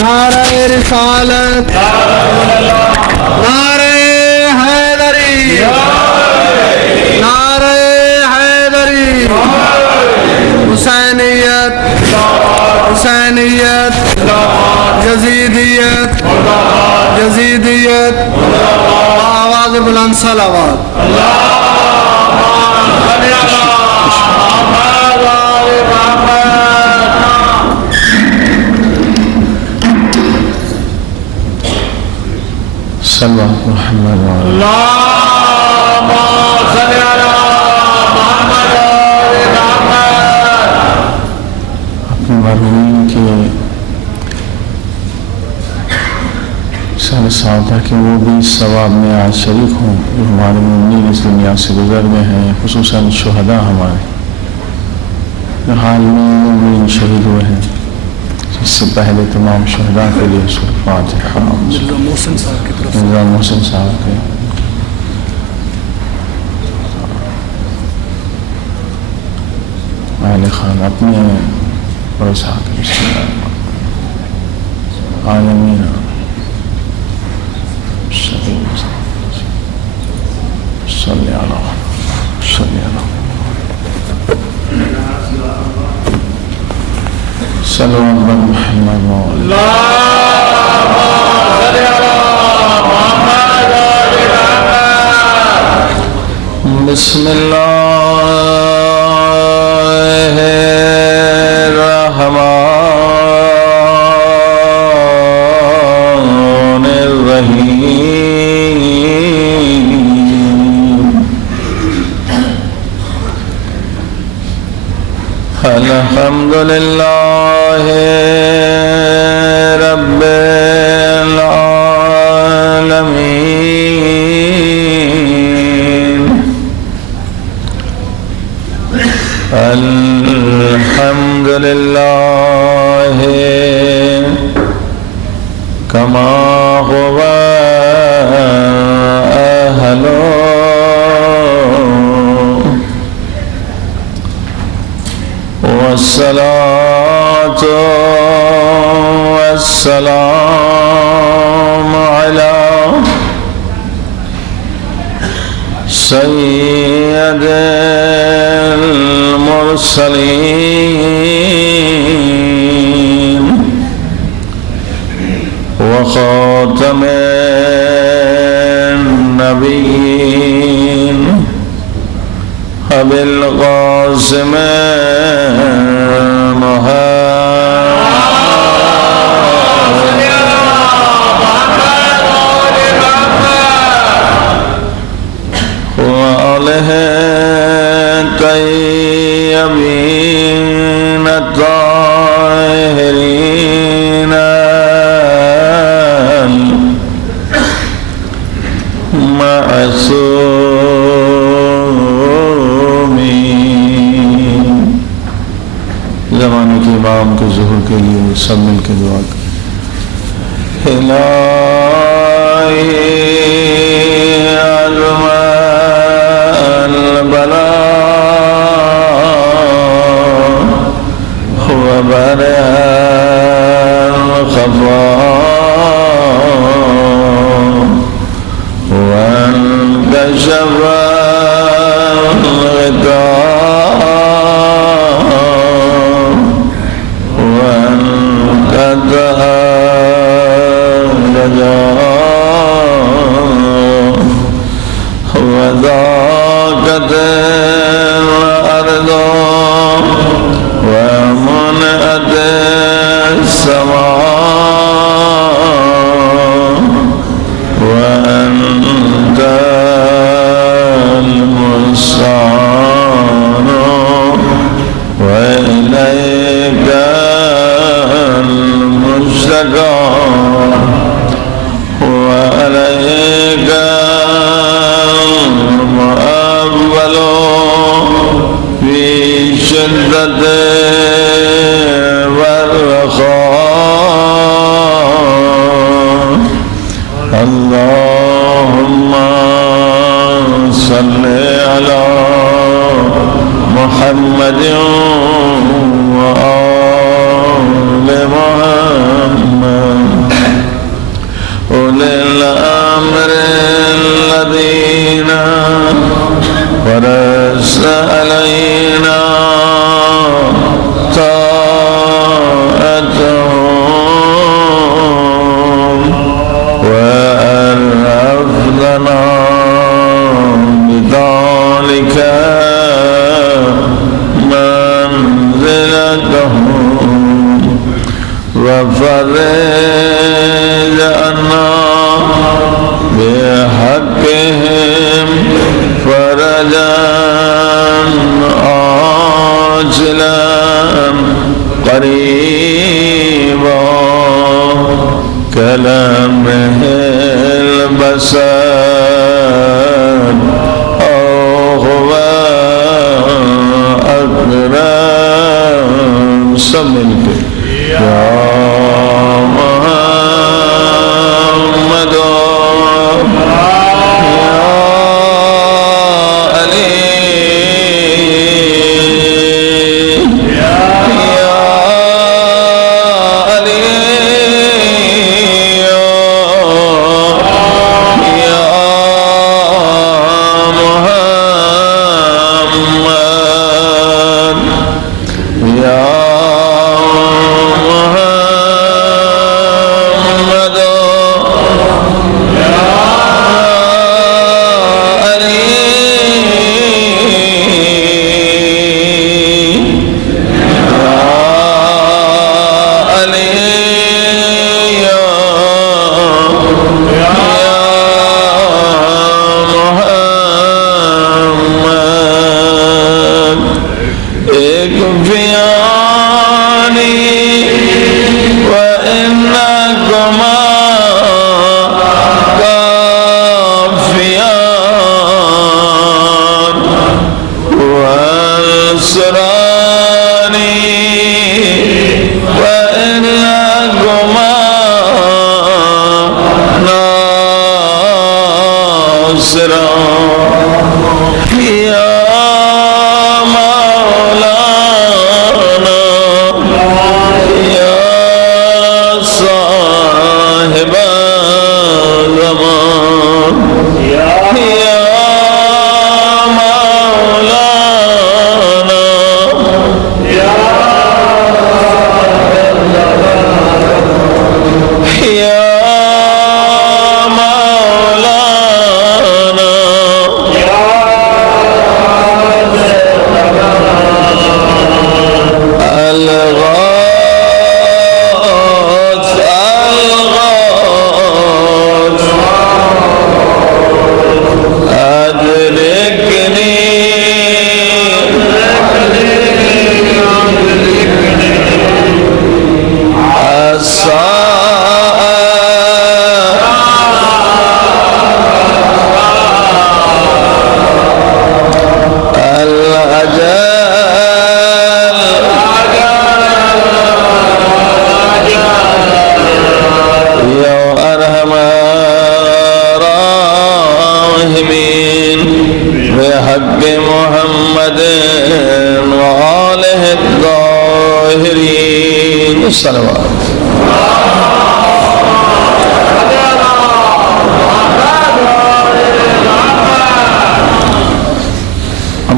نعرہ رسالت، نعرہ حیدری، نعرہ حیدری، حسینیت، حسینیت، یزیدیت، یزیدیت، آواز بلند صلوات۔ صلی اللہ محمد اللہم صلی علی محمد اپنے مرحومین کے سارے ساتھ کہ وہ بھی اس ثواب میں آج شریک ہوں جو ہمارے مومنین اس دنیا سے گزر گئے ہیں، خصوصاً شہداء ہمارے حال میں مومنین شہید ہوئے ہیں۔ اس سے پہلے تمام شہداء کے لیے سورۃ فاتحہ۔ مرزا محسن صاحب کی طرف سے، مرزا محسن صاحب کے اہل خان اپنے ورثاء کے عالمین صلی اللہ صلی اللہ محمد بسم اللہ الرحمن الرحیم الحمدللہ رب العالمین الحمدللہ کما هو اہلہ والصلاة والسلام على سيد المرسلين وخاتم النبيين أبي القاسم وآله الطيبين الطاهرين المعصومين۔ زمانے کے امام کے ظہور کے لیے سب مل کے دعا کریں۔ الہی عظم البلاء وبرأ الخفاء وانكشف الغطاء وانقطع الرجاء وضاقت الأرض ومنعت السماء وأنت المستعان وإليك المشتكى وعليك المؤول ففرج عنا بحقهم فرجا عاجلا قريبا كلمح البصر أو هو أقرب سب مل کے یا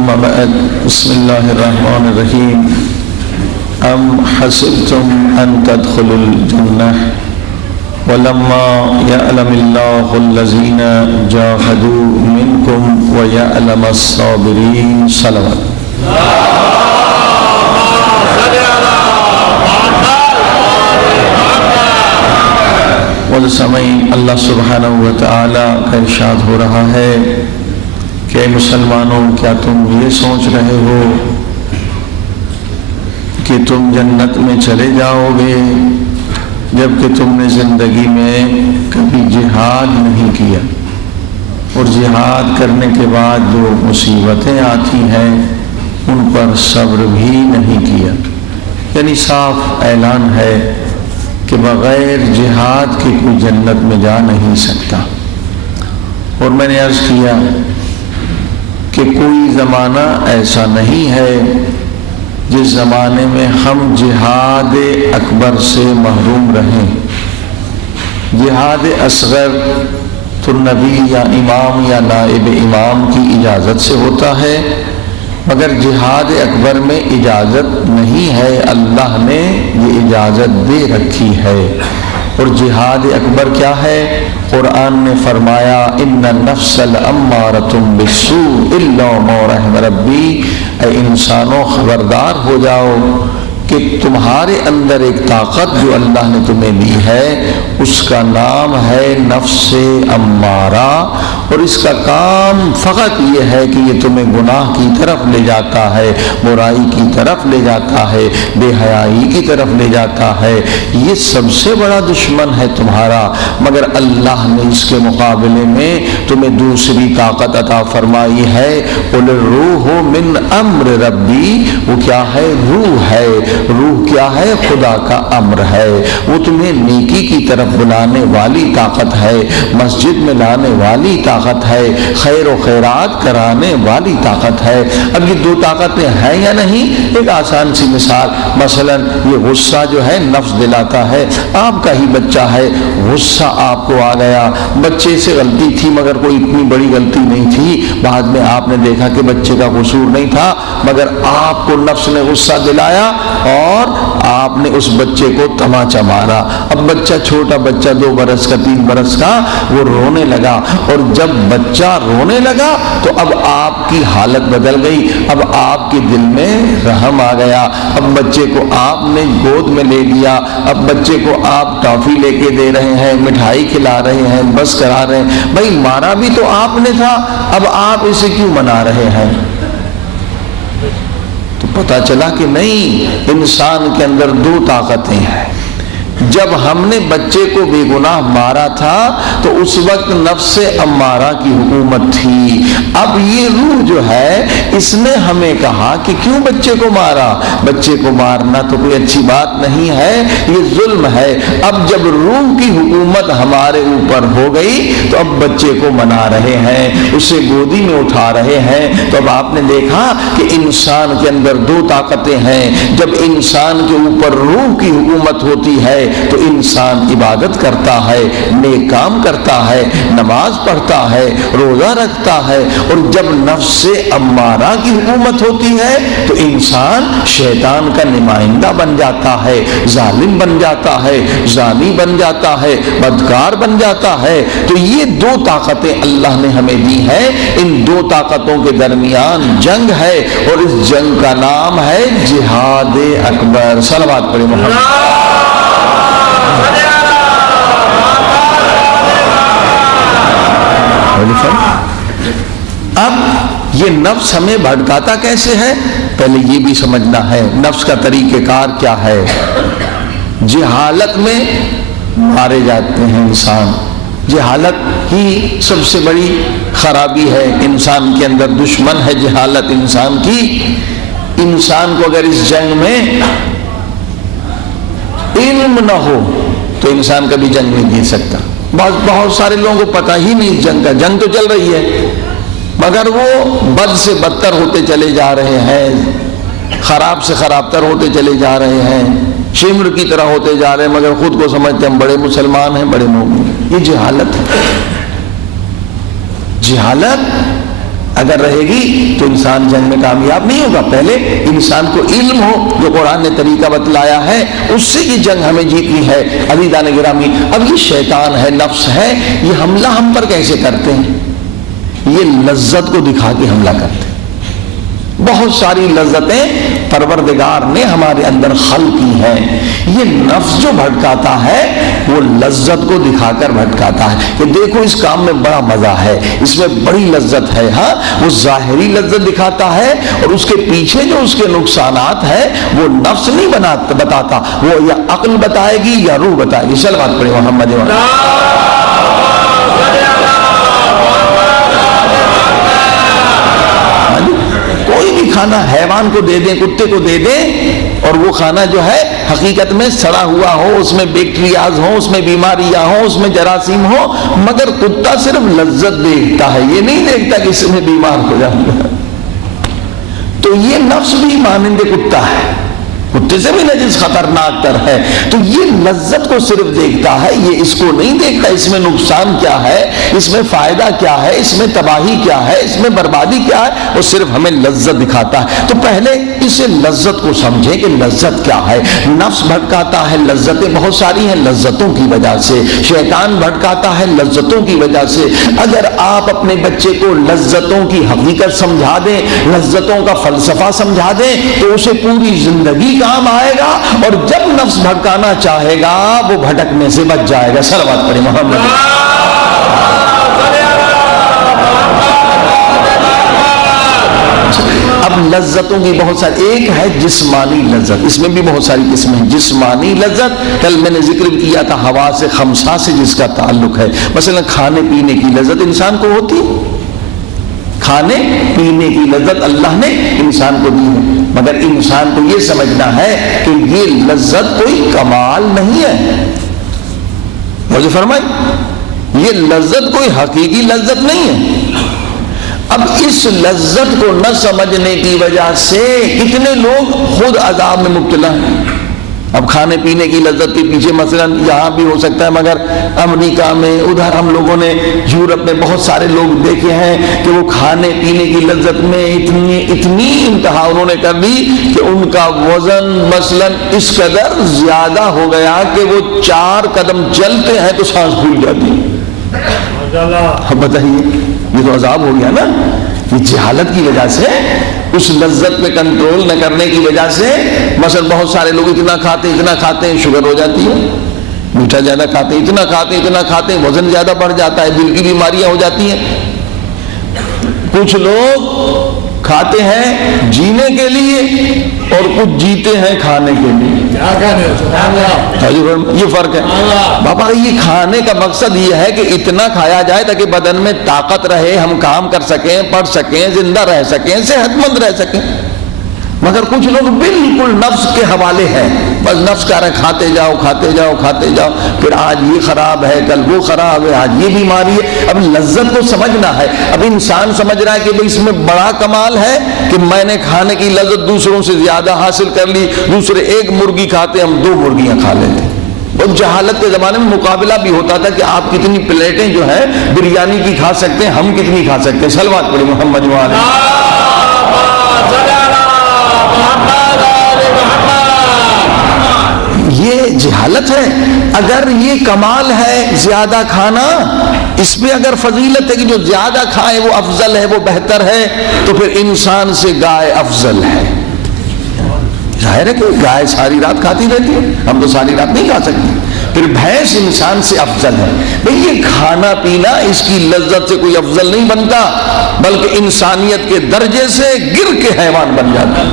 محمد بسم اللہ الرحمن الرحیم ام حسبتم ان تدخلوا الجنہ ولما يعلم اللہ الذین جاہدوا منکم ويعلم الصابرین صلوات والسمعین اللہ سبحانہ وتعالی کا ارشاد ہو رہا ہے کہ مسلمانوں کیا تم یہ سوچ رہے ہو کہ تم جنت میں چلے جاؤ گے جبکہ تم نے زندگی میں کبھی جہاد نہیں کیا اور جہاد کرنے کے بعد جو مصیبتیں آتی ہیں ان پر صبر بھی نہیں کیا؟ یعنی صاف اعلان ہے کہ بغیر جہاد کے کوئی جنت میں جا نہیں سکتا۔ اور میں نے عرض کیا کہ کوئی زمانہ ایسا نہیں ہے جس زمانے میں ہم جہاد اکبر سے محروم رہیں۔ جہاد اصغر تو نبی یا امام یا نائب امام کی اجازت سے ہوتا ہے، مگر جہاد اکبر میں اجازت نہیں ہے، اللہ نے یہ اجازت دے رکھی ہے۔ اور جہاد اکبر کیا ہے؟ قرآن نے فرمایا ان النفس لامارۃ بالسوء الا ما رحم ربی، اے انسانوں خبردار ہو جاؤ کہ تمہارے اندر ایک طاقت جو اللہ نے تمہیں دی ہے اس کا نام ہے نفس امارہ، اور اس کا کام فقط یہ ہے کہ یہ تمہیں گناہ کی طرف لے جاتا ہے، برائی کی طرف لے جاتا ہے، بے حیائی کی طرف لے جاتا ہے۔ یہ سب سے بڑا دشمن ہے تمہارا، مگر اللہ نے اس کے مقابلے میں تمہیں دوسری طاقت عطا فرمائی ہے۔ قُلِ الرُّوحُ مِنْ أَمْرِ رَبِّي، وہ کیا ہے؟ روح ہے۔ روح کیا ہے؟ خدا کا امر ہے۔ وہ تمہیں نیکی کی طرف بلانے والی طاقت ہے، مسجد میں لانے والی طاقت ہے، خیر و خیرات کرانے والی طاقت ہے۔ اب یہ دو طاقتیں ہیں یا نہیں؟ ایک آسان سی مثال، مثلا یہ غصہ جو ہے نفس دلاتا ہے۔ آپ کا ہی بچہ ہے، غصہ آپ کو آ گیا، بچے سے غلطی تھی مگر کوئی اتنی بڑی غلطی نہیں تھی، بعد میں آپ نے دیکھا کہ بچے کا قصور نہیں تھا، مگر آپ کو نفس نے غصہ دلایا اور آپ نے اس بچے کو تماچا مارا۔ اب بچہ، چھوٹا بچہ 2 برس کا 3 برس کا، وہ رونے لگا، اور جب بچہ رونے لگا تو اب آپ کی حالت بدل گئی، اب آپ کے دل میں رحم آ گیا، اب بچے کو آپ نے گود میں لے لیا، اب بچے کو آپ ٹافی لے کے دے رہے ہیں، مٹھائی کھلا رہے ہیں، بس کرا رہے ہیں۔ بھائی مارا بھی تو آپ نے تھا، اب آپ اسے کیوں منا رہے ہیں؟ تو پتہ چلا کہ نہیں، انسان کے اندر 2 طاقتیں ہیں۔ جب ہم نے بچے کو بے گناہ مارا تھا تو اس وقت نفس امارہ کی حکومت تھی۔ اب یہ روح جو ہے اس نے ہمیں کہا کہ کیوں بچے کو مارا؟ بچے کو مارنا تو کوئی اچھی بات نہیں ہے، یہ ظلم ہے۔ اب جب روح کی حکومت ہمارے اوپر ہو گئی تو اب بچے کو منا رہے ہیں، اسے گودی میں اٹھا رہے ہیں۔ تو اب آپ نے دیکھا کہ انسان کے اندر 2 طاقتیں ہیں۔ جب انسان کے اوپر روح کی حکومت ہوتی ہے تو انسان عبادت کرتا ہے، نیک کام کرتا ہے، نماز پڑھتا ہے، روزہ رکھتا ہے، اور جب نفس امارہ کی حکومت ہوتی ہے تو انسان شیطان کا نمائندہ بن جاتا ہے، ظالم بن جاتا ہے، زانی بن جاتا ہے، بدکار بن جاتا ہے۔ تو یہ 2 طاقتیں اللہ نے ہمیں دی ہیں، ان 2 طاقتوں کے درمیان جنگ ہے، اور اس جنگ کا نام ہے جہاد اکبر۔ صلوات پڑھیں محمد۔ اب یہ نفس ہمیں بھٹکاتا کیسے ہے؟ پہلے یہ بھی سمجھنا ہے نفس کا طریقہ کار کیا ہے۔ جہالت میں مارے جاتے ہیں انسان، جہالت ہی سب سے بڑی خرابی ہے انسان کے اندر، دشمن ہے جہالت انسان کی۔ انسان کو اگر اس جنگ میں علم نہ ہو تو انسان کبھی جنگ نہیں جیت سکتا۔ بہت سارے لوگوں کو پتہ ہی نہیں جنگ کا، جنگ تو چل رہی ہے مگر وہ بد سے بدتر ہوتے چلے جا رہے ہیں، خراب سے خراب تر ہوتے چلے جا رہے ہیں، شمر کی طرح ہوتے جا رہے ہیں، مگر خود کو سمجھتے ہم بڑے مسلمان ہیں، بڑے مومن ہیں۔ یہ جہالت ہے۔ جہالت اگر رہے گی تو انسان جنگ میں کامیاب نہیں ہوگا۔ پہلے انسان کو علم ہو، جو قرآن نے طریقہ بتلایا ہے، اس سے یہ جنگ ہمیں جیتنی ہے۔ عزیزان گرامی، اب یہ شیطان ہے، نفس ہے، یہ حملہ ہم پر کیسے کرتے ہیں؟ یہ لذت کو دکھا کے حملہ کرتے ہیں۔ بہت ساری لذتیں پروردگار نے ہمارے اندر خلق کی ہیں۔ یہ نفس جو بھٹکاتا ہے وہ لذت کو دکھا کر بھٹکاتا ہے کہ دیکھو اس کام میں بڑا مزہ ہے، اس میں بڑی لذت ہے۔ ہاں، وہ ظاہری لذت دکھاتا ہے، اور اس کے پیچھے جو اس کے نقصانات ہیں وہ نفس نہیں بتاتا، وہ یا عقل بتائے گی یا روح بتائے گی۔ صلوات پڑھیں محمد۔ کوئی بھی کھانا حیوان کو دے دیں، کتے کو دے دیں، اور وہ کھانا جو ہے حقیقت میں سڑا ہوا ہو، اس میں بیکٹیریاز ہوں، اس میں بیماریاں ہوں، اس میں جراثیم ہوں، مگر کتا صرف لذت دیکھتا ہے، یہ نہیں دیکھتا کہ اس میں بیمار ہو جاؤں گا۔ تو یہ نفس بھی مانند کتا ہے، کتے سے بھی نجس خطرناک تر ہے۔ تو یہ لذت کو صرف دیکھتا ہے، یہ اس کو نہیں دیکھتا اس میں نقصان کیا ہے، اس میں فائدہ کیا ہے، اس میں تباہی کیا ہے، اس میں بربادی کیا ہے، وہ صرف ہمیں لذت دکھاتا ہے۔ تو پہلے اسے لذت کو سمجھیں کہ لذت کیا ہے۔ نفس بھٹکاتا ہے، لذتیں بہت ساری ہیں لذتوں کی وجہ سے، شیطان بھٹکاتا ہے لذتوں کی وجہ سے۔ اگر آپ اپنے بچے کو لذتوں کی حقیقت سمجھا دیں، لذتوں کا فلسفہ سمجھا دیں، تو اسے پوری زندگی کام آئے گا، اور جب نفس بھٹکانا چاہے گا وہ بھٹکنے سے بچ جائے گا. صلوات پڑھیں محمد. اب لذتوں کی بہت ساری، ایک ہے جسمانی لذت، اس میں بھی بہت ساری قسمیں ہیں. جسمانی لذت کل میں نے ذکر کیا تھا، حواس خمسہ سے جس کا تعلق ہے. مثلا کھانے پینے کی لذت انسان کو ہوتی ہے، کھانے پینے کی لذت اللہ نے انسان کو دی ہے، مگر انسان کو یہ سمجھنا ہے کہ یہ لذت کوئی کمال نہیں ہے. مجھے فرمائیں، یہ لذت کوئی حقیقی لذت نہیں ہے. اب اس لذت کو نہ سمجھنے کی وجہ سے کتنے لوگ خود عذاب میں مبتلا ہیں. اب کھانے پینے کی لذت کے پیچھے مثلا یہاں بھی ہو سکتا ہے، مگر امریکہ میں، ادھر ہم لوگوں نے یورپ میں بہت سارے لوگ دیکھے ہیں کہ وہ کھانے پینے کی لذت میں اتنی انتہا انہوں نے کر دی کہ ان کا وزن مثلا اس قدر زیادہ ہو گیا کہ وہ 4 قدم چلتے ہیں تو سانس پھول جاتی ہے. اب بتائیے، یہ تو عذاب ہو گیا نا. یہ جہالت کی وجہ سے، اس لذت پہ کنٹرول نہ کرنے کی وجہ سے. مثلا بہت سارے لوگ اتنا کھاتے ہیں شوگر ہو جاتی ہے، میٹھا زیادہ کھاتے ہیں، اتنا کھاتے ہیں وزن زیادہ بڑھ جاتا ہے، دل کی بیماریاں ہو جاتی ہیں. کچھ لوگ کھاتے ہیں جینے کے لیے اور کچھ جیتے ہیں کھانے کے لیے. یہ فرق ہے بابا. یہ کھانے کا مقصد یہ ہے کہ اتنا کھایا جائے تاکہ بدن میں طاقت رہے، ہم کام کر سکیں، پڑھ سکیں، زندہ رہ سکیں، صحت مند رہ سکیں. مگر کچھ لوگ بالکل نفس کے حوالے ہیں، بس نفس کہہ رہے کھاتے جاؤ، پھر آج یہ خراب ہے، کل وہ خراب ہے، آج یہ بیماری ہے. اب لذت کو سمجھنا ہے. اب انسان سمجھ رہا ہے کہ اس میں بڑا کمال ہے کہ میں نے کھانے کی لذت دوسروں سے زیادہ حاصل کر لی. دوسرے 1 مرغی کھاتے، ہم 2 مرغیاں کھا لیتے. اور جہالت کے زمانے میں مقابلہ بھی ہوتا تھا کہ آپ کتنی پلیٹیں جو ہیں بریانی کی کھا سکتے ہیں، ہم کتنی کھا سکتے ہیں. صلوات پڑھیں محمد وعلیہ. یہ جہالت ہے. اگر یہ کمال ہے زیادہ کھانا، اس میں اگر فضیلت ہے کہ جو زیادہ کھائے وہ افضل ہے، وہ بہتر ہے، تو پھر انسان سے گائے افضل ہے. ظاہر ہے کہ گائے ساری رات کھاتی رہتی ہے، ہم تو ساری رات نہیں کھا سکتے. پھر بھینس انسان سے افضل ہے. بھئی یہ کھانا پینا اس کی لذت سے کوئی افضل نہیں بنتا، بلکہ انسانیت کے درجے سے گر کے حیوان بن جاتا ہے.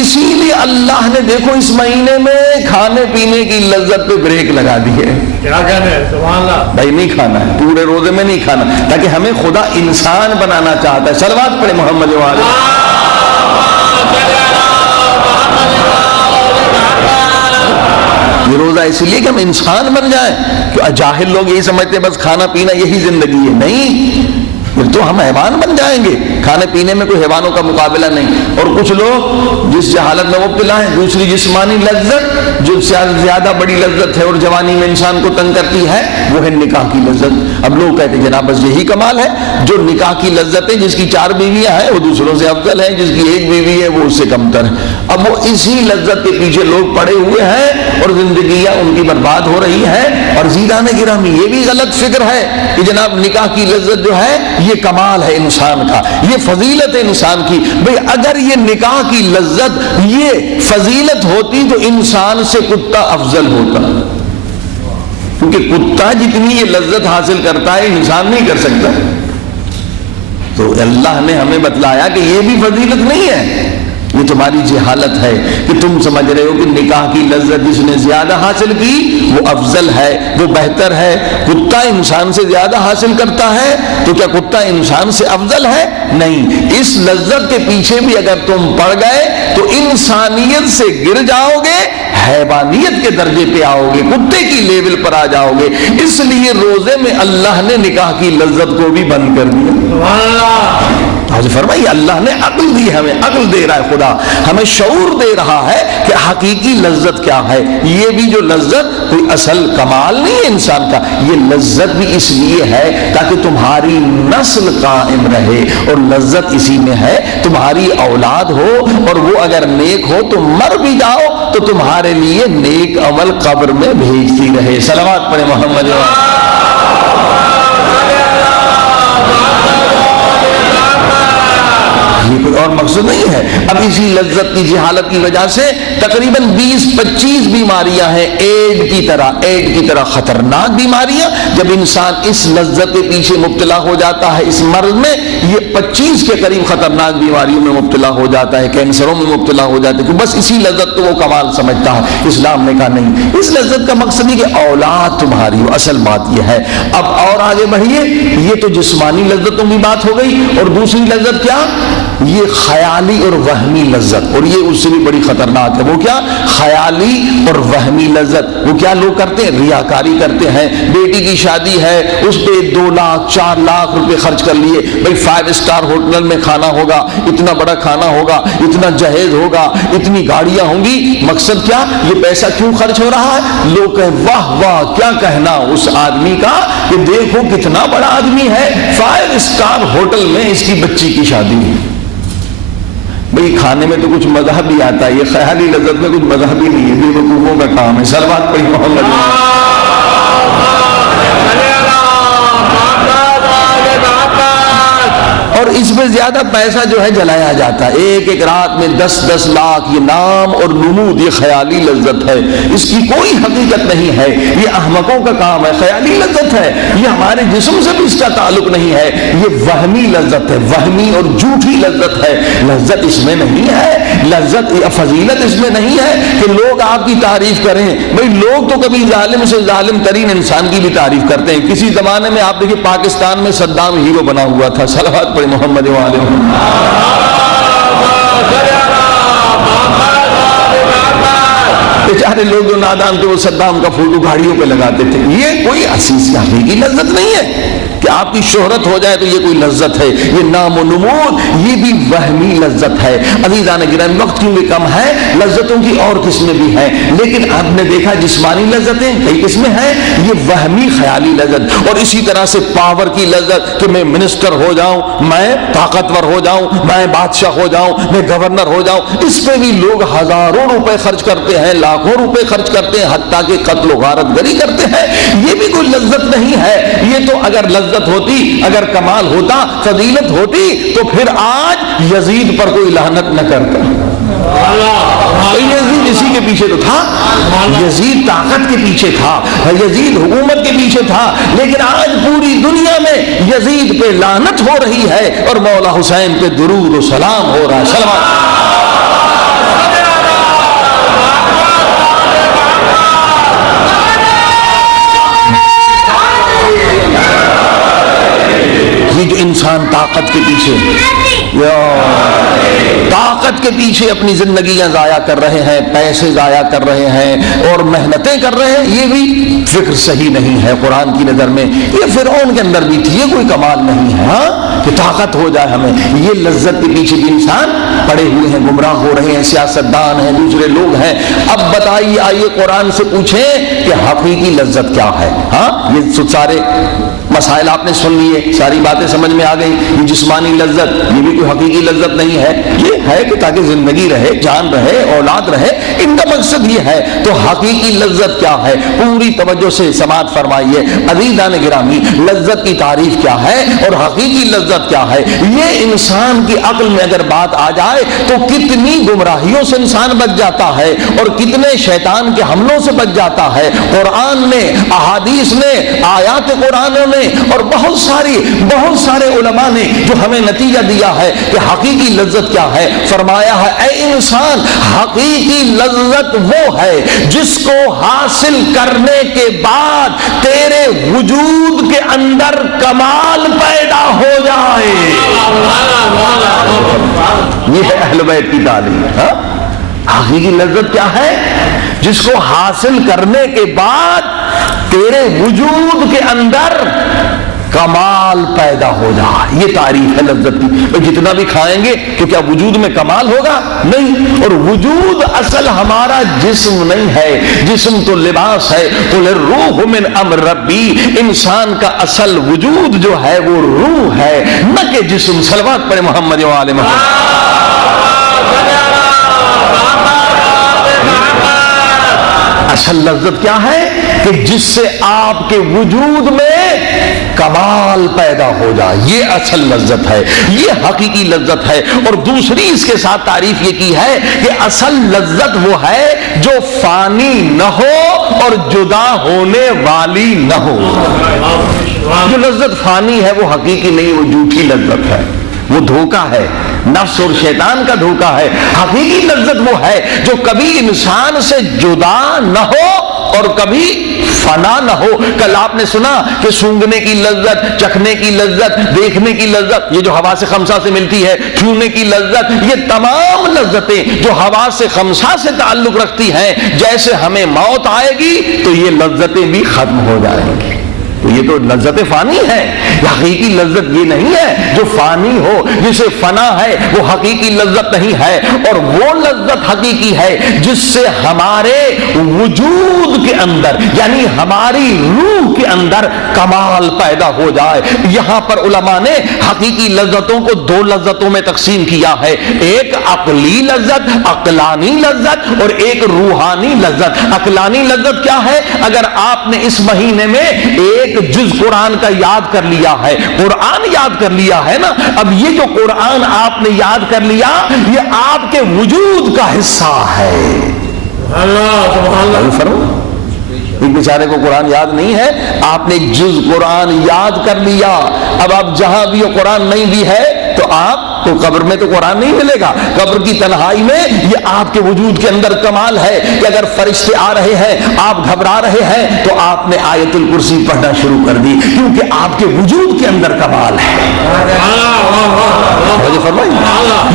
اسی لیے اللہ نے دیکھو اس مہینے میں کھانے پینے کی لذت پہ بریک لگا دی ہے. کیا کہنا ہے؟ سبحان اللہ. بھائی نہیں کھانا ہے، پورے روزے میں نہیں کھانا، تاکہ ہمیں خدا انسان بنانا چاہتا ہے. صلوات پڑھیں محمد والے. یہ روزہ اس لیے کہ ہم انسان بن جائیں. کہ جاہل لوگ یہی سمجھتے ہیں بس کھانا پینا یہی زندگی ہے. نہیں، پھر تو ہم حیوان بن جائیں گے. کھانے پینے میں کوئی حیوانوں کا مقابلہ نہیں. اور کچھ لوگ جس جہالت میں مبتلا ہیں، دوسری جسمانی لذت جو زیادہ بڑی لذت ہے اور جوانی میں انسان کو تنگ کرتی ہے، وہ ہے نکاح کی لذت. اب لوگ کہتے ہیں جناب بس یہی کمال ہے، جو نکاح کی لذت ہے، جس کی 4 بیویاں ہیں وہ دوسروں سے افضل ہے، جس کی 1 بیوی ہے وہ اس سے کمتر ہے. اب وہ اسی لذت کے پیچھے لوگ پڑے ہوئے ہیں اور زندگیاں ان کی برباد ہو رہی ہیں. اور عزیزان گرامی، یہ بھی غلط فکر ہے کہ جناب نکاح کی لذت جو ہے یہ کمال ہے انسان کا، یہ فضیلت ہے انسان کی. بھئی اگر یہ نکاح کی لذت یہ فضیلت ہوتی تو انسان سے کتا افضل ہوتا، کیونکہ کتا جتنی یہ لذت حاصل کرتا ہے انسان نہیں کر سکتا. تو اللہ نے ہمیں بتلایا کہ یہ بھی فضیلت نہیں ہے، یہ تمہاری جہالت ہے کہ تم سمجھ رہے ہو کہ نکاح کی لذت جس نے زیادہ حاصل کی وہ افضل ہے، وہ بہتر ہے. کتا انسان سے زیادہ حاصل کرتا ہے تو کیا کتا انسان سے افضل ہے؟ نہیں. اس لذت کے پیچھے بھی اگر تم پڑ گئے تو انسانیت سے گر جاؤ گے، حیوانیت کے درجے پہ آؤ گے، کتے کی لیول پر آ جاؤ گے. اس لیے روزے میں اللہ نے نکاح کی لذت کو بھی بند کر دیا. سبحان اللہ. آج فرمائیے اللہ نے عقل دی، ہمیں عقل دے رہا ہے خدا، ہمیں شعور دے رہا ہے کہ حقیقی لذت کیا ہے. یہ بھی جو لذت کوئی اصل کمال نہیں ہے انسان کا، یہ لذت بھی اس لیے ہے تاکہ تمہاری نسل قائم رہے. اور لذت اسی میں ہے تمہاری اولاد ہو، اور وہ اگر نیک ہو تو مر بھی جاؤ تو تمہارے لیے نیک عمل قبر میں بھیجتی رہے. صلوات پڑھیں محمد. یہ کوئی اور مقصد نہیں ہے۔ اب اسی لذت کی جہالت کی وجہ سے تقریباً 20-25 بیماریاں ہیں ایڈ کی طرح خطرناک بیماریاں۔ جب انسان اس لذت کے پیچھے مبتلا ہو جاتا ہے، اس مرض میں، یہ 25 کے قریب خطرناک بیماریوں میں مبتلا ہو جاتا ہے، کینسروں میں مبتلا ہو جاتا ہے، کہ بس اسی لذت کو وہ کمال سمجھتا ہے۔ اسلام نے کہا نہیں، اس لذت کا مقصد یہ کہ اولاد تمہاری ہو، اصل بات یہ ہے۔ اب اور آگے بڑھیے، یہ تو جسمانی لذتوں کی بات ہو گئی، اور دوسری لذت کیا؟ یہ خیالی اور وہمی لذت، اور یہ اس سے بھی بڑی خطرناک ہے۔ وہ کیا؟ خیالی اور وہمی لذت۔ وہ کیا لوگ کرتے ہیں؟ ریاکاری کرتے ہیں۔ بیٹی کی شادی ہے، اس پہ 2 لاکھ 4 لاکھ روپے خرچ کر لیے، بھائی 5 اسٹار ہوٹل میں کھانا ہوگا، اتنا بڑا کھانا ہوگا، اتنا جہیز ہوگا، اتنی گاڑیاں ہوں گی۔ مقصد کیا؟ یہ پیسہ کیوں خرچ ہو رہا ہے؟ لوگ کہیں واہ واہ، کیا کہنا اس آدمی کا کہ دیکھو کتنا بڑا آدمی ہے، 5 اسٹار ہوٹل میں اس کی بچی کی شادی ہے۔ بھئی کھانے میں تو کچھ مذہب بھی آتا ہے، یہ خیالی لذت میں کچھ مذہب ہی نہیں ہے، بے وقوفوں کا کام ہے۔ صلوات پڑھی محمد۔ اور اس میں زیادہ پیسہ جو ہے جلایا جاتا ہے، ایک رات میں 10-10 لاکھ۔ یہ نام اور نمود، یہ خیالی لذت ہے، اس کی کوئی حقیقت نہیں ہے، یہ احمقوں کا کام ہے، خیالی لذت ہے، یہ ہمارے جسم سے بھی اس کا تعلق نہیں ہے، یہ وہمی لذت ہے، وہمی اور جھوٹی لذت ہے۔ لذت اس میں نہیں ہے، لذت فضیلت اس میں نہیں ہے کہ لوگ آپ کی تعریف کریں۔ بھئی لوگ تو کبھی ظالم سے ظالم ترین انسان کی بھی تعریف کرتے ہیں۔ کسی زمانے میں آپ دیکھیں پاکستان میں صدام ہیرو بنا ہوا تھا، صلوات پڑھیں محمد والے۔ بیچارے لوگ جو نادان تھے وہ صدام کا فوٹو گاڑیوں پہ لگاتے تھے۔ یہ کوئی حقیقی لذت نہیں ہے کہ آپ کی شہرت ہو جائے تو یہ کوئی لذت ہے، یہ نام و نمود، یہ بھی وہمی لذت ہے۔ عزیزان گرامی، وقت کیونکہ کم ہے، لذتوں کی اور قسمیں بھی ہیں، لیکن آپ نے دیکھا جسمانی لذتیں کئی قسمیں ہیں، یہ وہمی خیالی لذت۔ اور اسی طرح سے پاور کی لذت کہ میں منسٹر ہو جاؤں، میں طاقتور ہو جاؤں، میں بادشاہ ہو جاؤں، میں گورنر ہو جاؤں، اس پہ بھی لوگ ہزاروں روپے خرچ کرتے ہیں، لاکھوں روپے خرچ کرتے ہیں، حتیٰ کہ قتل و غارت گری کرتے ہیں۔ یہ بھی کوئی لذت نہیں ہے۔ یہ تو اگر لذت ہوتی، اگر کمال ہوتا، فضیلت ہوتی، تو پھر آج یزید پر کوئی لعنت نہ کرتا۔ یزید اسی کے پیچھے تو تھا، یزید طاقت کے پیچھے تھا، یزید حکومت کے پیچھے تھا، لیکن آج پوری دنیا میں یزید پہ لعنت ہو رہی ہے اور مولا حسین پہ درود و سلام ہو رہا ہے۔ سلام۔ جو انسان طاقت کے پیچھے اپنی زندگیاں ضائع کر رہے ہیں، پیسے ضائع کر رہے ہیں اور محنتیں کر رہے ہیں، یہ بھی فکر صحیح نہیں ہے قرآن کی نظر میں۔ یہ فرعون کے اندر بھی تھی، یہ کوئی کمال نہیں ہے ہاں کہ طاقت ہو جائے ہمیں۔ یہ لذت کے پیچھے بھی انسان پڑے ہوئے ہیں، گمراہ ہو رہے ہیں، سیاستدان ہیں، دوسرے لوگ ہیں۔ اب بتائیے، آئیے قرآن سے پوچھیں کہ حقیقی لذت کیا ہے؟ ہاں یہ سارے مسائل آپ نے سن لیے، ساری باتیں سمجھ میں آ گئی۔ یہ جسمانی لذت، یہ بھی کوئی حقیقی لذت نہیں ہے، یہ ہے کہ تاکہ زندگی رہے، جان رہے، اولاد رہے، ان کا مقصد یہ ہے۔ تو حقیقی لذت کیا ہے؟ پوری توجہ سے سماعت فرمائیے عزیزان گرامی، لذت کی تعریف کیا ہے اور حقیقی لذت کیا ہے؟ یہ انسان کی عقل میں اگر بات آ جائے تو کتنی گمراہیوں سے انسان بچ جاتا ہے اور کتنے شیطان کے حملوں سے بچ جاتا ہے۔ قرآن نے، احادیث نے، آیات قرآن نے اور بہت سارے علماء نے جو ہمیں نتیجہ دیا ہے کہ حقیقی لذت کیا ہے، فرمایا ہے اے انسان، حقیقی لذت وہ ہے جس کو حاصل کرنے کے بعد تیرے وجود کے اندر کمال پیدا ہو جائے۔ یہ ہے اہل بیت کی تعلیم۔ حقیقی لذت کیا ہے؟ جس کو حاصل کرنے کے بعد تیرے وجود کے اندر کمال پیدا ہو جائے، یہ تعریف ہے لذت کی۔ جتنا بھی کھائیں گے تو کیا وجود میں کمال ہوگا؟ نہیں۔ اور وجود اصل ہمارا جسم نہیں ہے، جسم تو لباس ہے۔ قل الروح من امر ربی، انسان کا اصل وجود جو ہے وہ روح ہے، نہ کہ جسم۔ صلوات پر محمد و آل محمد۔ اصل لذت کیا ہے کہ جس سے آپ کے وجود میں کمال پیدا ہو جائے، یہ اصل لذت ہے، یہ حقیقی لذت ہے۔ اور دوسری اس کے ساتھ تعریف یہ کی ہے کہ اصل لذت وہ ہے جو فانی نہ ہو اور جدا ہونے والی نہ ہو۔ جو لذت فانی ہے وہ حقیقی نہیں، وہ جھوٹی لذت ہے، وہ دھوکہ ہے، نفس اور شیطان کا دھوکہ ہے۔ حقیقی لذت وہ ہے جو کبھی انسان سے جدا نہ ہو اور کبھی فنا نہ ہو۔ کل آپ نے سنا کہ سونگھنے کی لذت، چکھنے کی لذت، دیکھنے کی لذت، یہ جو حواس خمسہ سے ملتی ہے، چھونے کی لذت، یہ تمام لذتیں جو حواس خمسہ سے تعلق رکھتی ہیں، جیسے ہمیں موت آئے گی تو یہ لذتیں بھی ختم ہو جائیں گی۔ تو یہ تو لذت فانی ہے، حقیقی لذت یہ نہیں ہے جو فانی ہو، جسے فنا ہے وہ حقیقی لذت نہیں ہے۔ اور وہ لذت حقیقی ہے جس سے ہمارے وجود کے اندر، یعنی ہماری روح کے اندر کمال پیدا ہو جائے۔ یہاں پر علماء نے حقیقی لذتوں کو دو لذتوں میں تقسیم کیا ہے، ایک عقلی لذت، عقلانی لذت، اور ایک روحانی لذت۔ عقلانی لذت کیا ہے؟ اگر آپ نے اس مہینے میں ایک جز قرآن کا یاد کر لیا ہے، قرآن یاد کر لیا ہے نا، اب یہ جو قرآن آپ نے یاد کر لیا یہ آپ کے وجود کا حصہ ہے۔ اللہ ایک بیچارے کو قرآن یاد نہیں ہے، آپ نے جز قرآن یاد کر لیا، اب آپ جہاں بھی قرآن نہیں بھی ہے تو آپ کو قبر میں تو قرآن نہیں ملے گا، قبر کی تنہائی میں یہ آپ کے وجود کے اندر کمال ہے کہ اگر فرشتے آ رہے ہیں، آپ گھبرا رہے ہیں تو آپ نے آیت الکرسی پڑھنا شروع کر دی، کیونکہ آپ کے وجود کے اندر کمال ہے۔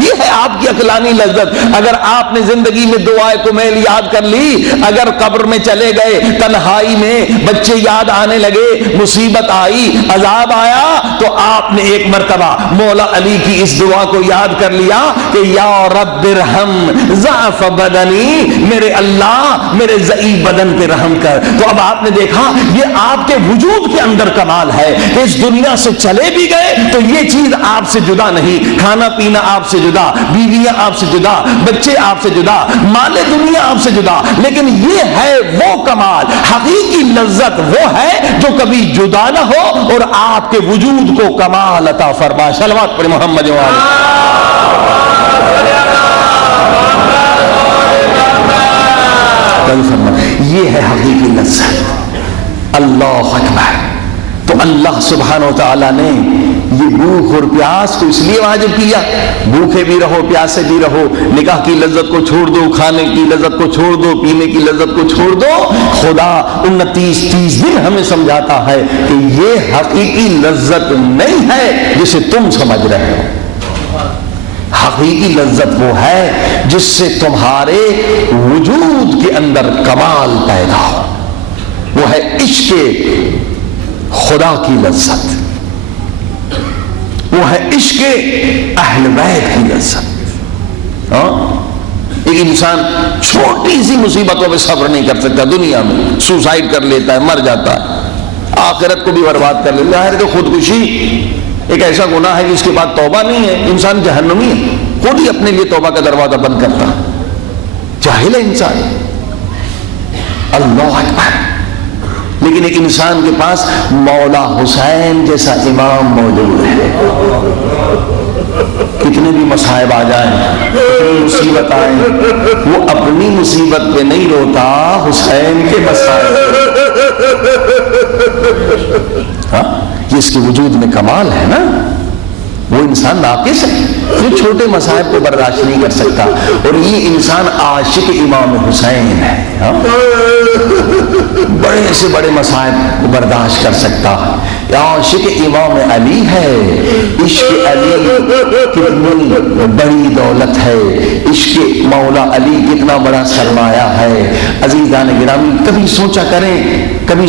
یہ ہے آپ کی عقلانی لذت۔ اگر آپ نے زندگی میں دعائے کمیل یاد کر لی، اگر قبر میں چلے گئے، تنہائی میں بچے یاد آنے لگے، مصیبت آئی، عذاب آیا، تو آپ نے ایک مرتبہ مولا علی کی اس دعا کو یاد کر لیا کہ یا رب ارحم ضعف بدنی، میرے اللہ میرے ضعیف بدن پہ رحم کر۔ تو اب آپ نے دیکھا یہ آپ کے وجود کے اندر کمال ہے کہ اس دنیا سے چلے بھی گئے تو یہ چیز آپ سے جدا نہیں، کھانا پینا آپ سے جدا، بیویاں آپ سے جدا، بچے آپ سے جدا، مال دنیا آپ سے جدا، لیکن یہ ہے وہ کمال، حقیقی لذت وہ ہے جو کبھی جدا نہ ہو اور آپ کے وجود کو کمال عطا فرما۔ صلوات پر محمد یہ ہے حقیقی لذت۔ اللہ اکبر۔ تو اللہ سبحانہ و تعالیٰ نے یہ بھوک اور پیاس کو اس لیے واجب کیا، بھوکے بھی رہو پیاسے بھی رہو، نکاح کی لذت کو چھوڑ دو، کھانے کی لذت کو چھوڑ دو، پینے کی لذت کو چھوڑ دو۔ خدا 29-30 دن ہمیں سمجھاتا ہے کہ یہ حقیقی لذت نہیں ہے جسے تم سمجھ رہے ہو۔ حقیقی لذت وہ ہے جس سے تمہارے وجود کے اندر کمال پیدا ہو، وہ ہے عشق خدا کی لذت، وہ ہے عشق اہل بیت کی لذت۔ ایک انسان چھوٹی سی مصیبتوں پہ صبر نہیں کر سکتا، دنیا میں سوسائڈ کر لیتا ہے، مر جاتا ہے، آخرت کو بھی برباد کر لیتا ہے۔ تو خودکشی ایک ایسا گناہ ہے جس کے بعد توبہ نہیں ہے، انسان جہنمی ہے، خود ہی اپنے لیے توبہ کا دروازہ بند کرتا ہے، جاہل ہے انسان۔ اللہ اکبر۔ لیکن ایک انسان کے پاس مولا حسین جیسا امام موجود ہے، کتنے بھی مصائب آ جائیں، کتنی مصیبت آئیں، وہ اپنی مصیبت پہ نہیں روتا، حسین کے مصائب ہاں، یہ اس کے وجود میں کمال ہے نا۔ وہ انسان ناقص ہے جو چھوٹے مصائب کو برداشت نہیں کر سکتا، اور یہ انسان عاشق امام حسین ہے، بڑے سے بڑے مصائب کو برداشت کر سکتا ہے، عاشق امام علی ہے۔ عشق علی کتنی بڑی دولت ہے، عشق مولا علی کتنا بڑا سرمایہ ہے۔ عزیزان گرامی، کبھی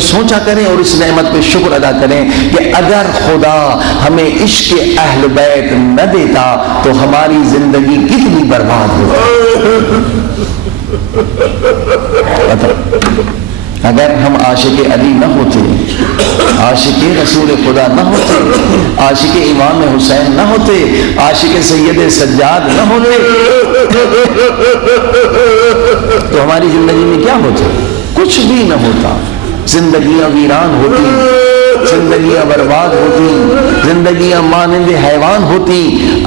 سوچا کریں اور اس نعمت پہ شکر ادا کریں کہ اگر خدا ہمیں عشق اہل بیت نہ دیتا تو ہماری زندگی کتنی برباد ہوتی۔ اگر ہم عاشق علی نہ ہوتے، عاشق رسول خدا نہ ہوتے، عاشق امام حسین نہ ہوتے، عاشق سید سجاد نہ ہوتے، تو ہماری زندگی میں کیا ہوتا؟ کچھ بھی نہ ہوتا، زندگیاں ویران ہوتی، زندگیاں برباد ہوتی، زندگیاں مانند حیوان ہوتی۔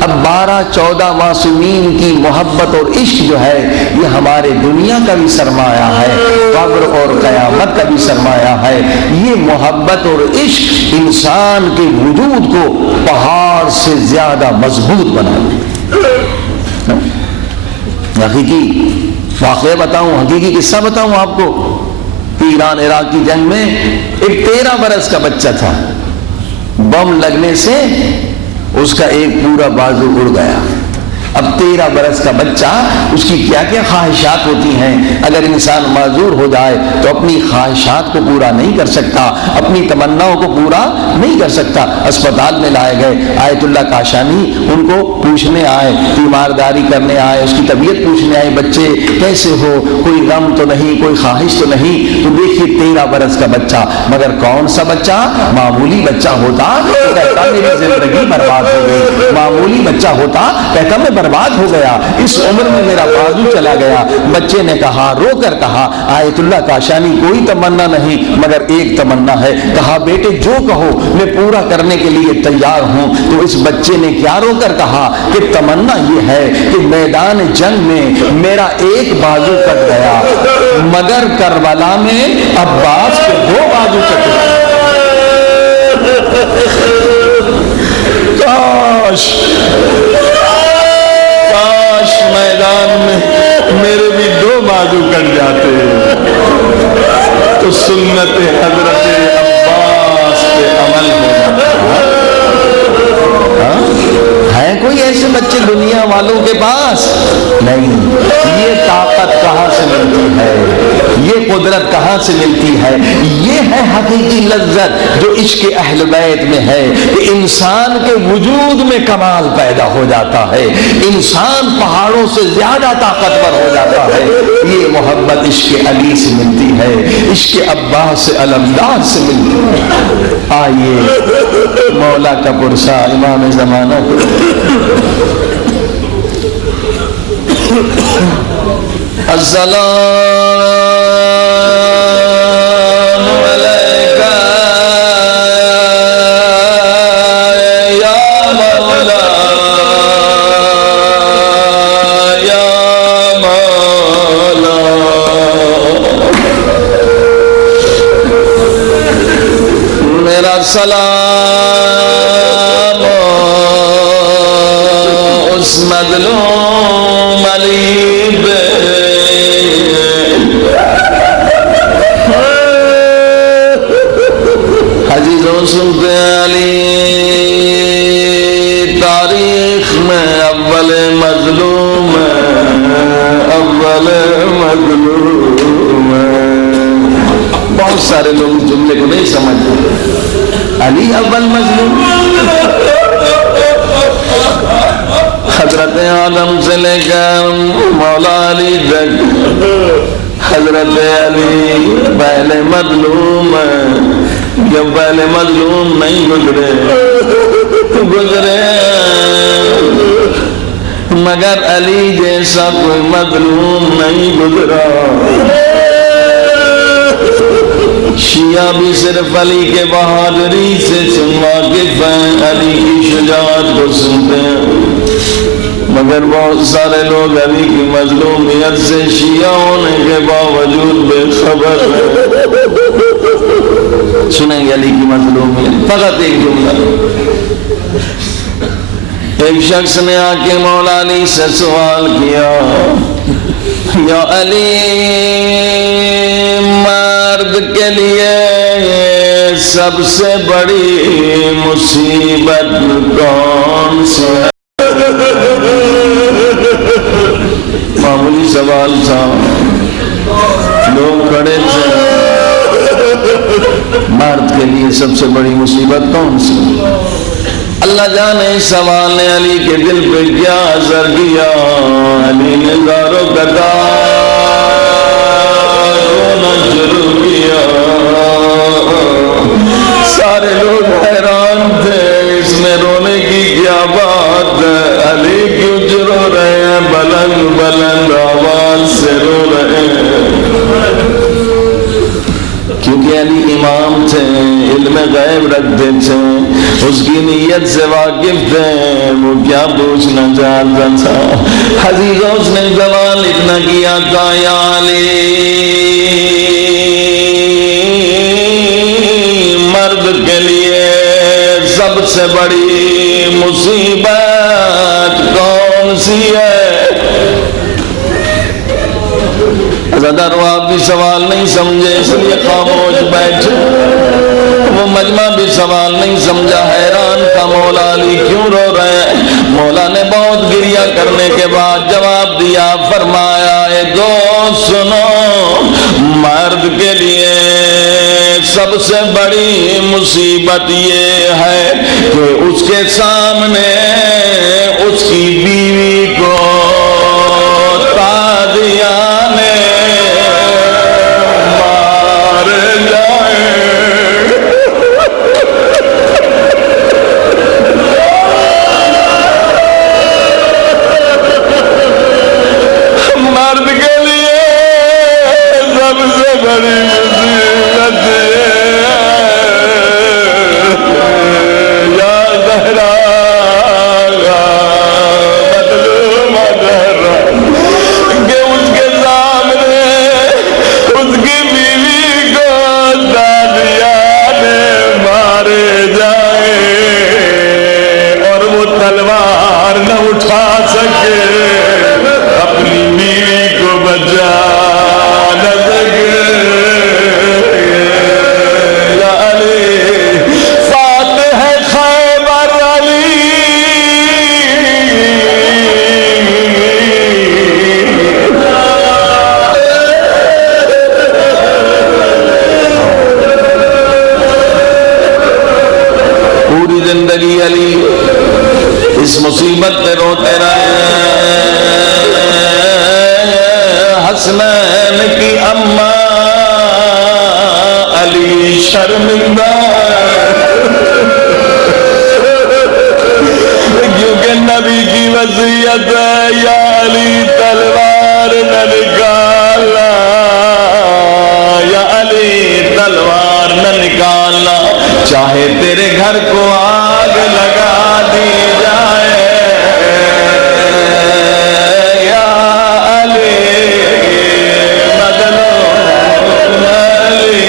اب 12-14 معصومین کی محبت اور عشق جو ہے یہ ہمارے دنیا کا بھی سرمایہ ہے، قبر اور قیامت کا بھی سرمایہ ہے۔ یہ محبت اور عشق انسان کے وجود کو پہاڑ سے زیادہ مضبوط بنا دیتا۔ حقیقی واقعہ بتاؤں، حقیقی قصہ بتاؤں آپ کو کہ ایران عراق کی جنگ میں ایک 13 برس کا بچہ تھا، بم لگنے سے اس کا ایک پورا بازو اڑ گیا۔ اب 13 برس کا بچہ، اس کی کیا کیا خواہشات ہوتی ہیں۔ اگر انسان معذور ہو جائے تو اپنی خواہشات کو پورا نہیں کر سکتا، اپنی تمناؤں کو پورا نہیں کر سکتا۔ اسپتال میں لائے گئے، آیت اللہ کاشانی ان کو پوچھنے آئے، تیمارداری کرنے آئے، اس کی طبیعت پوچھنے آئے، بچے کیسے ہو، کوئی غم تو نہیں، کوئی خواہش تو نہیں۔ تو دیکھیے 13 برس کا بچہ، مگر کون سا بچہ؟ معمولی بچہ ہوتا تو کہتا میری زندگی برباد ہو گئی، معمولی بچہ ہوتا کہتا میں برباد ہو گیا، اس عمر میں میرا بازو چلا گیا۔ بچے نے کہا، رو کر کہا، آیت اللہ کاشانی کوئی تمنا نہیں مگر ایک تمنا ہے۔ کہا بیٹے جو کہو میں پورا کرنے کے لیے تیار ہوں۔ تو اس بچے نے کیا رو کر کہا کہ تمنا یہ ہے کہ میدان جنگ میں میرا ایک بازو کٹ گیا مگر کربلا میں عباس کے 2 بازو کٹے۔ کاش میدان میں میرے بھی 2 بازو کٹ جاتے تو سنت حضرت عباس پہ عمل ہو جاتا۔ ہیں کوئی ایسے بچے دنیا والوں کے پاس؟ نہیں۔ یہ طاقت کہاں سے ملتی ہے، یہ قدرت کہاں سے ملتی ہے؟ یہ ہے حقیقی لذت جو عشق اہل بیت میں ہے کہ انسان کے وجود میں کمال پیدا ہو جاتا ہے، انسان پہاڑوں سے زیادہ طاقتور ہو جاتا ہے۔ یہ محبت عشق علی سے ملتی ہے، عشق عباس سے علمدار سے ملتی ہے۔ آئیے مولا کا پرسا امام زمانہ کو السلام علیکہ یا مولا یا مولا۔ میرا سلام اس مظلوم علی پہ، عزیزوں سنتے علی تاریخ میں اول مظلوم ہے، اول مظلوم ہے۔ بہت سارے لوگ اس جملے کو نہیں سمجھتے۔ علی اول مظلوم، حضرت آدم سے لے کر مولا علی تک حضرت علی پہلے مظلوم ہے۔ جب پہلے مظلوم نہیں گزرے مگر علی جیسا کوئی مظلوم نہیں گزرا۔ شیعہ بھی صرف علی کے بہادری سے واقف ہیں، علی کی شجاعت کو سنتے ہیں، مگر بہت سارے لوگ علی کی مظلومیت سے شیعہ ہونے کے باوجود بے خبر ہیں۔ سنیں گے علی کی مظلومیت، فقط ایک جملہ۔ ایک شخص نے آ کے مولا علی سے سوال کیا، یا علی مرد کے لیے سب سے بڑی مصیبت کون سی ہے؟ معمولی سوال تھا، لوگ کھڑے تھے۔ مرد کے لیے سب سے بڑی مصیبت کون سی؟ اللہ جانے اس سوال نے علی کے دل پہ کیا اثر کیا۔ علی نے زاروں کا رونا شروع کیا۔ سارے لوگ حیران تھے، اس میں رونے کی کیا بات ہے؟ علی کیوں رو رہے ہیں؟ بلند بلند آواز سے رو رہے ہیں۔ یہ علی امام تھے، علم غیب رکھتے تھے، اس کی نیت سے واقف تھے، وہ کیا پوچھنا چاہتا تھا؟ عزیزوں اس نے سوال اتنا کیا تھا، یا علی مرد کے لیے سب سے بڑی مصیبت کون سی ہے؟ زیادہ آپ بھی سوال نہیں سمجھے اس لیے خاموش بیٹھے، وہ مجمع بھی سوال نہیں سمجھا، حیران تھا مولا علی کیوں رو رہے ہیں؟ مولا نے بہت گریہ کرنے کے بعد جواب دیا، فرمایا اے دوست سنو، مرد کے لیے سب سے بڑی مصیبت یہ ہے کہ اس کے سامنے اس کی بیوی کو اس مصیبت پہ روتے رہے۔ حسنین کی اماں علی شرمندہ، کیونکہ نبی کی وصیت ہے یا علی تلوار نہ نکالنا، یا علی تلوار نہ نکالنا، چاہے تیرے گھر کو آگ لگا دی جائے، یا علی مظلوم علی۔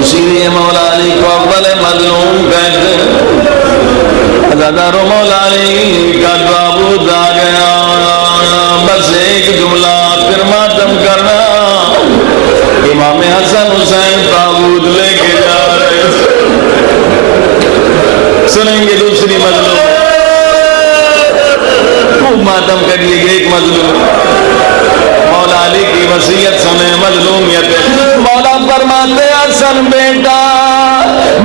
اسی لیے مولا علی کو افضل مظلوم کہتے ہیں۔ ازادارو مولا علی کا تابوت آ گیا، بس ایک جملہ پھر ماتم کرنا، امام حسن حسین تابوت لے کے جا رہے تھے۔ سنیں گے دوسری مظلوم، خوب ماتم کریے گے ایک مظلوم، مولا علی کی وصیت سنیں، مظلومیت۔ مولا فرماتے حسن بیٹا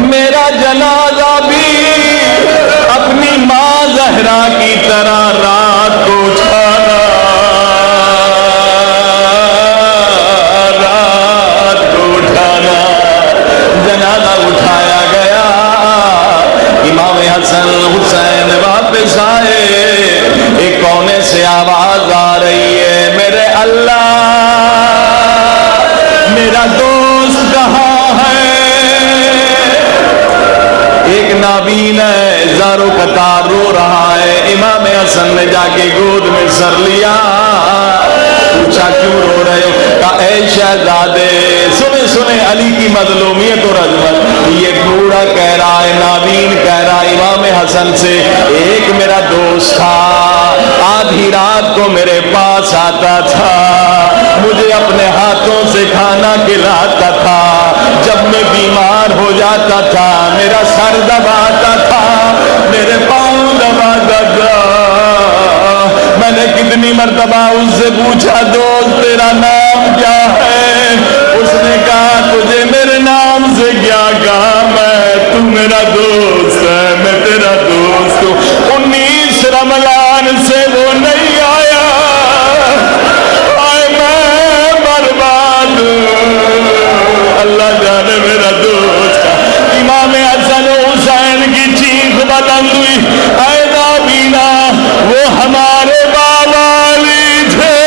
میرا جنازہ بھی اپنی ماں زہرا کی طرح رات کو اٹھانا، جنازہ اٹھایا گیا، امام حسن حسین واپس آئے، ایک کونے سے آواز آ رہی ہے، میرے اللہ میرا دوست کہاں ہے؟ ایک نابین ہے زارو قطار رو رہا ہے، امام حسن نے جا کے گود میں سر لیا، پوچھا کیوں رو رہے ہو؟ کہا اے شہزادے، سنیں علی کی مظلومیت اور عظمت، یہ بوڑھا کہہ رہا ہے، نابین کہہ رہا ہے امام حسن سے، ایک میرا دوست تھا، آدھی رات کو میرے پاس آتا تھا، مجھے اپنے ہاتھوں سے کھانا کھلاتا تھا، جب میں بیمار ہو جاتا تھا میرا سر دباتا تھا، میرے پاؤں دباتا تھا، میں نے کتنی مرتبہ اس سے پوچھا دوست تیرا نام کیا ہے؟ اس نے کہا تجھے میرے نام سے کیا کام ہے، تو میرا دوست ہے، میں تیرا دوست ہوں۔ 19 رمضان سے وہ نہیں آیا، آئے میں برباد ہوں، اللہ جانے میرا دوست کا۔ امام حسن حسین کی چیخ بلند ہوئی، اے نابینا وہ ہمارے بابا علی تھے،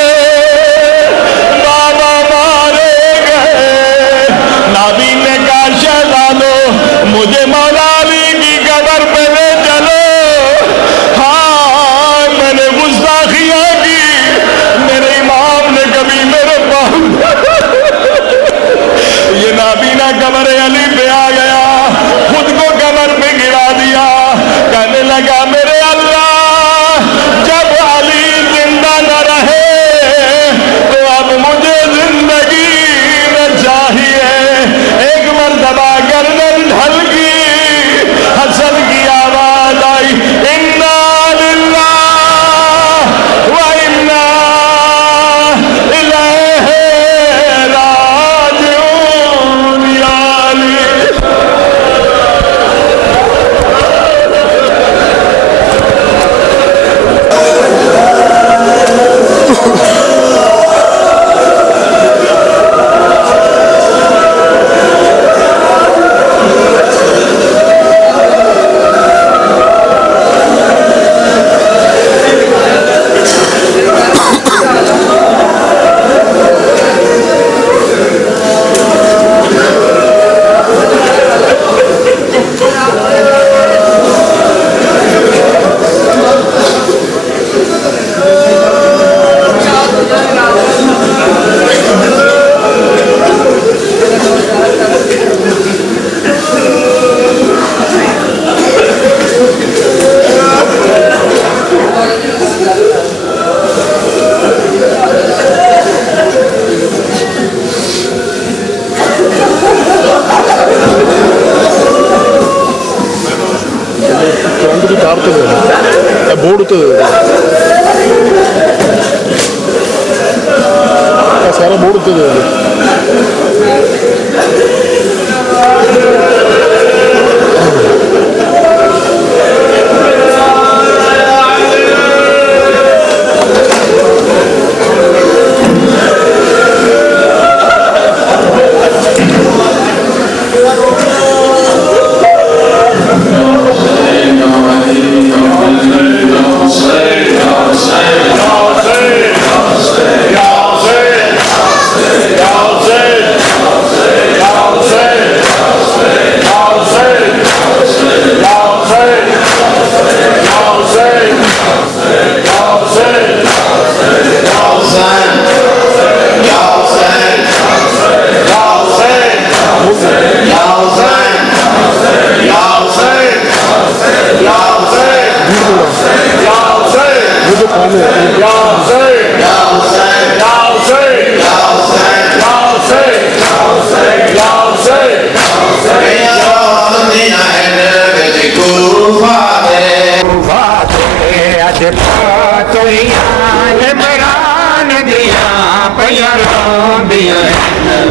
ਬਾਹਰ ਤੋਂ ਦੇ ਦਿਓ, ਇਹ ਬੋਰਡ ਤੋਂ ਦੇ ਦਿਓ, ਇਹ ਸਾਰਾ ਬੋਰਡ ਤੋਂ ਦੇ ਦਿਓ।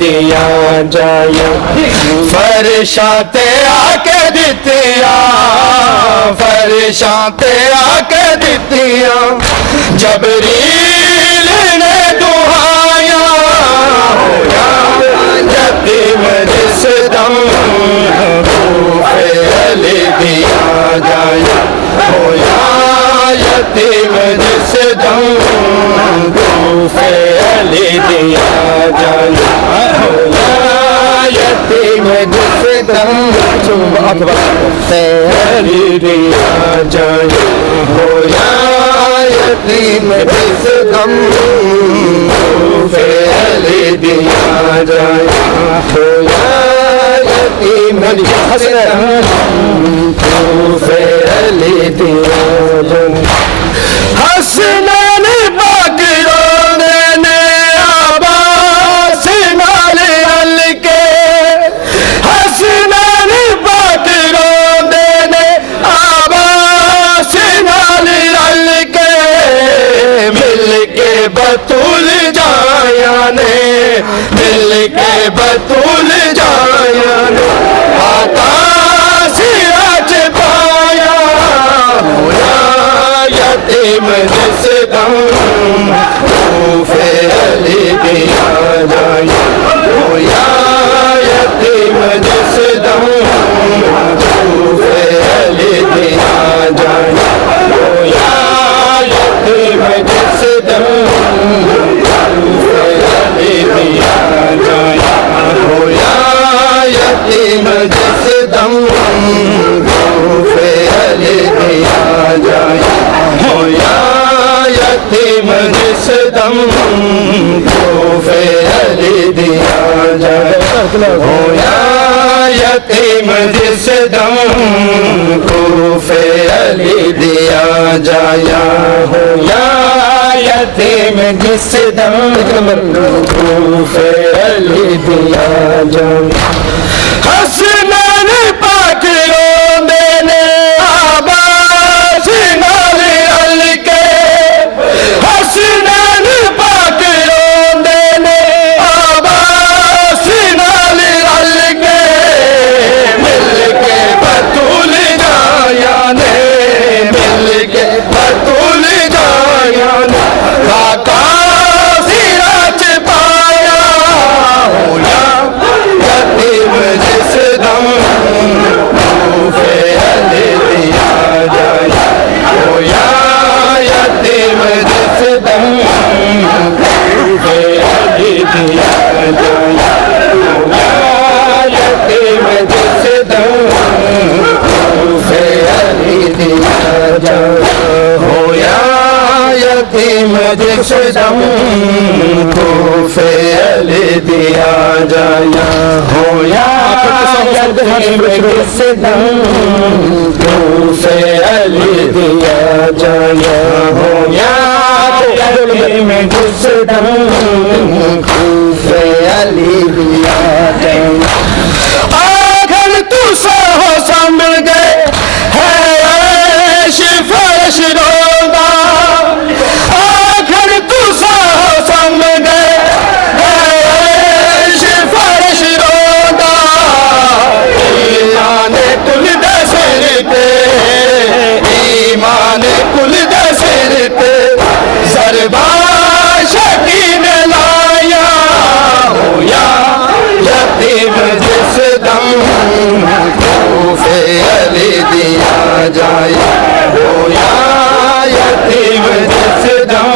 دیا جایا فرشاں تے آ کے دتیا فرشاں تے آ کے دتیا جبریل نے دعایا ہویا یتیم جس دم علی دیا جایا ہویا یتیم جس دم علی دیا جایا ہویا یتیم جس دم علی دیا جایا ہویا یتیم جس دم علی دیا جایا ہویا یتیم جس دم علی دیا جایا حسنین پاک رونے نے عباس نال عل کے حسنین پاک رونے نے عباس نال عل کے مل کے بطول جایا نے مل کے بطول جایا نے آقا سراج پایا ہویا یتیم جس دم علی دیا جایا ہویا یتیم جس دم علی دیا جایا ہویا یتیم جس دم علی دیا جایا ہویا یتیم جس دم علی دیا جایا ہویا یتیم جس دم علی دیا جایا ہویا یتیم جس دم علی دیا جایا ہویا یتیم جس دم علی دیا جایا حسنین پاک روندے نے عباس نال عل کے حسنین پاک روندے نے عباس نال عل کے مل کے بطول جایا نے مل کے بطول جایا نے آقا سراج پایا ہویا یتیم جس دم علی دیا جایا ہویا یتیم جس دم علی دیا جایا ہویا یتیم جس دم علی دیا جایا ہویا یتیم جس دم علی دیا جایا ہویا یتیم جس دم علی دیا جایا ہویا یتیم جس دم علی دیا جایا آخر تو سہو سنبھل گئے ہے عیش فرش روندہ آخر تو سہو سنبھل گئے ہے عیش فرش روندہ ایمان کل دسر تے ایمان کل دسر تے ضربان شکین لایا ہویا یتیم جس دم علی دیا جایا ہویا یتیم جس دم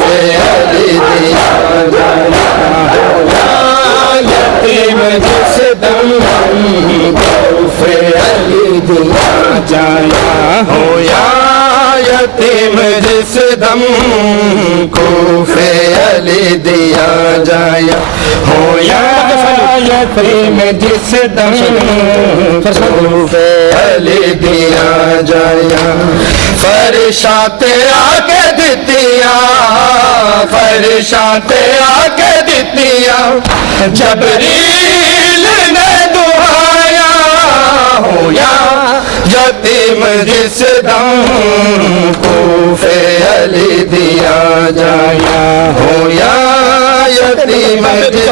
علی دیا جایا ہویا یتیم جس دم علی دیا جایا ہویا یتیم جس دم علی دیا جایا ہویا یتیم جس دم علی دیا جایا فرشاں تے آ کے دتیا فرشاں تے آ کے دتیا جبریل نے دعایا ہویا یتیم جس دم علی دیا جایا ہویا یتیم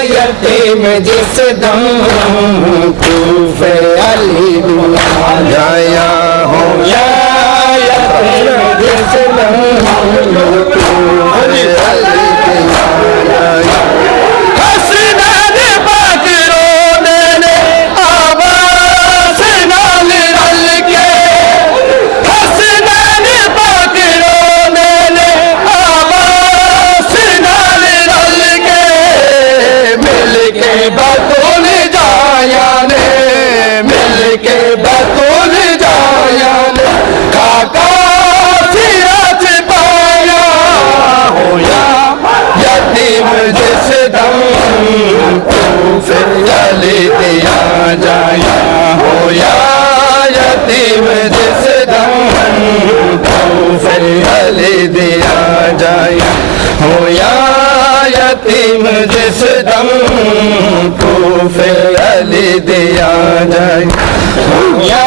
یتیم جس دم کوفے علی دیا جایا ہو یا یتیم جس دم کوفے علی دیا جایا حسنین پاک رونے نے آواز نال رل کے حسنین پاک رونے نے آواز نال رل کے مل کے بطول جایا نے مل کے بطول جایا نے کاکا سیرت پایا ہو یا یتیم جس دم کوفے علی دیا جایا ہو یا یتیم جس دم کوفے علی دیا جایا ہو یا یتیم جس دم کوفے علی دیا جایا ہو یا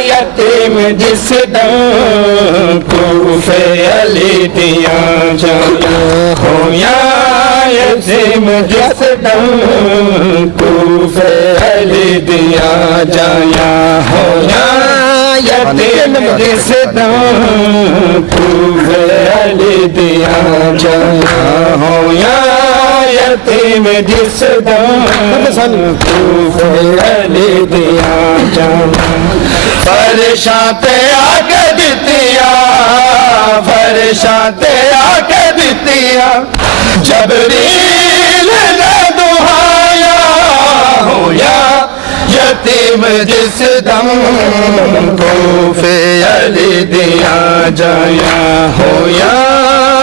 یتیم جس دم کوفے علی دیا جایا ہو یا یتیم جس دم کوفے علی دیا جایا ہو یا یتیم جس دم کوفے علی دیا جایا ہو یا یتیم جس دم کوفے علی دیا جایا فرشاں تے آ کے دتیا فرشاں تے آ کے دتیا جبریل نے دعایا ہو یا یتیم جس دم کوفے علی دیا جایا ہو یا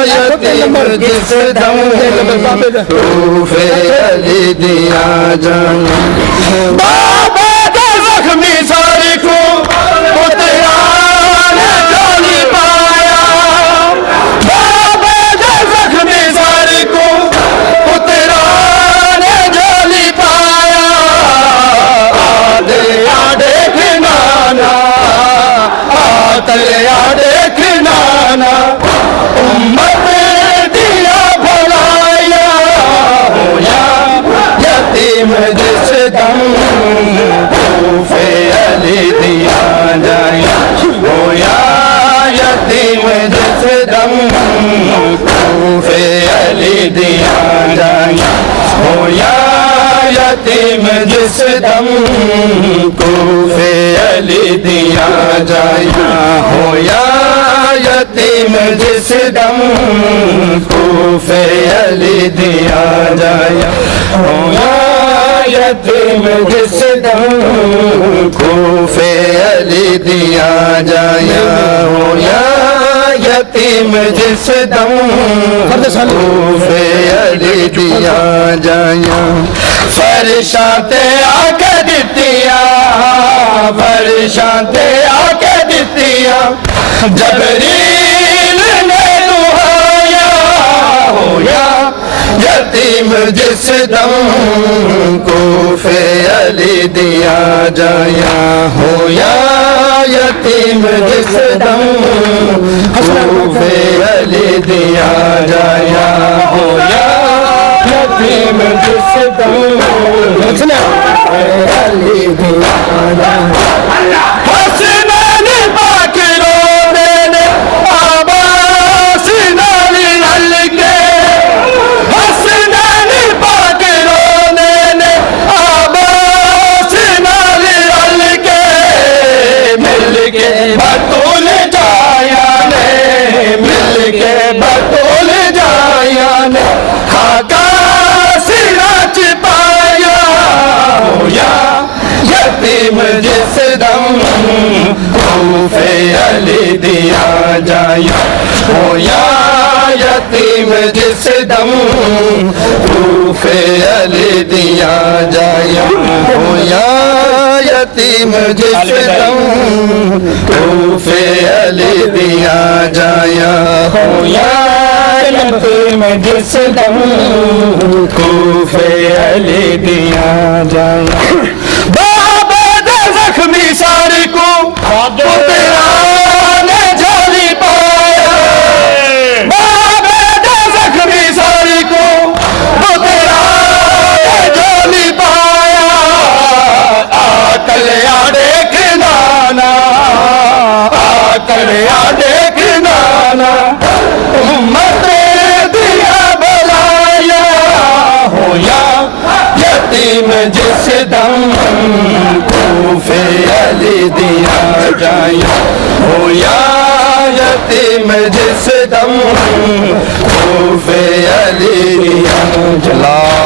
یتیم جس دم کوفے علی دیا جایا بابا دا زخمی ساری کو پتران جانی پایا بابا دا زخمی ساری کو پتران جانی پایا آدھے آڈے کھنانا آدھے آڈے کھنانا امت دیا بھلایا ہو یا یتیم جس دم کوفے علی دیا جایا ہو یا یتیم جس دم کوفے علی دیا جایا ہو یا یتیم جس دم کوفے علی دیا جایا ہو یا یتیم جس دم کوفے علی دیا جایا ہو یا یتیم جس دم کوفے علی دیا جایا ہو یا یتیم جس دم کوفے علی دیا جایا فرشاں تے آ کے دتیا فرشاں تے آ کے دتیا جبریل نے دعایا ہو یا یتیم جس دم کوفے علی دیا جایا ہو یا یتیم جس دم کوفے علی دیا جایا ہو یا یتیم جس دم علی دیا جایا حسنین پاک رونے نے آواز نال رل کے حسنین پاک رونے نے آواز نال رل کے مل کے بطول جایا نے مل کے بطول جایا نے خاکا سراج پایا ہو یا یتیم جس دم کوفے علی دیا جایا ہو یا یتیم جس دم کوفے علی دیا جایا ہو یا یتیم جس دم کوفے علی دیا جایا ہو یا یتیم جس دم کوفے علی دیا جایا بابا دا زخمی ساری کو پتران جانی پایا بابا دا زخمی ساری کو پتران یتیم جس دم کوفے علی دیا جائے ہو یا یتیم جس دم کوفے علی دیا جلا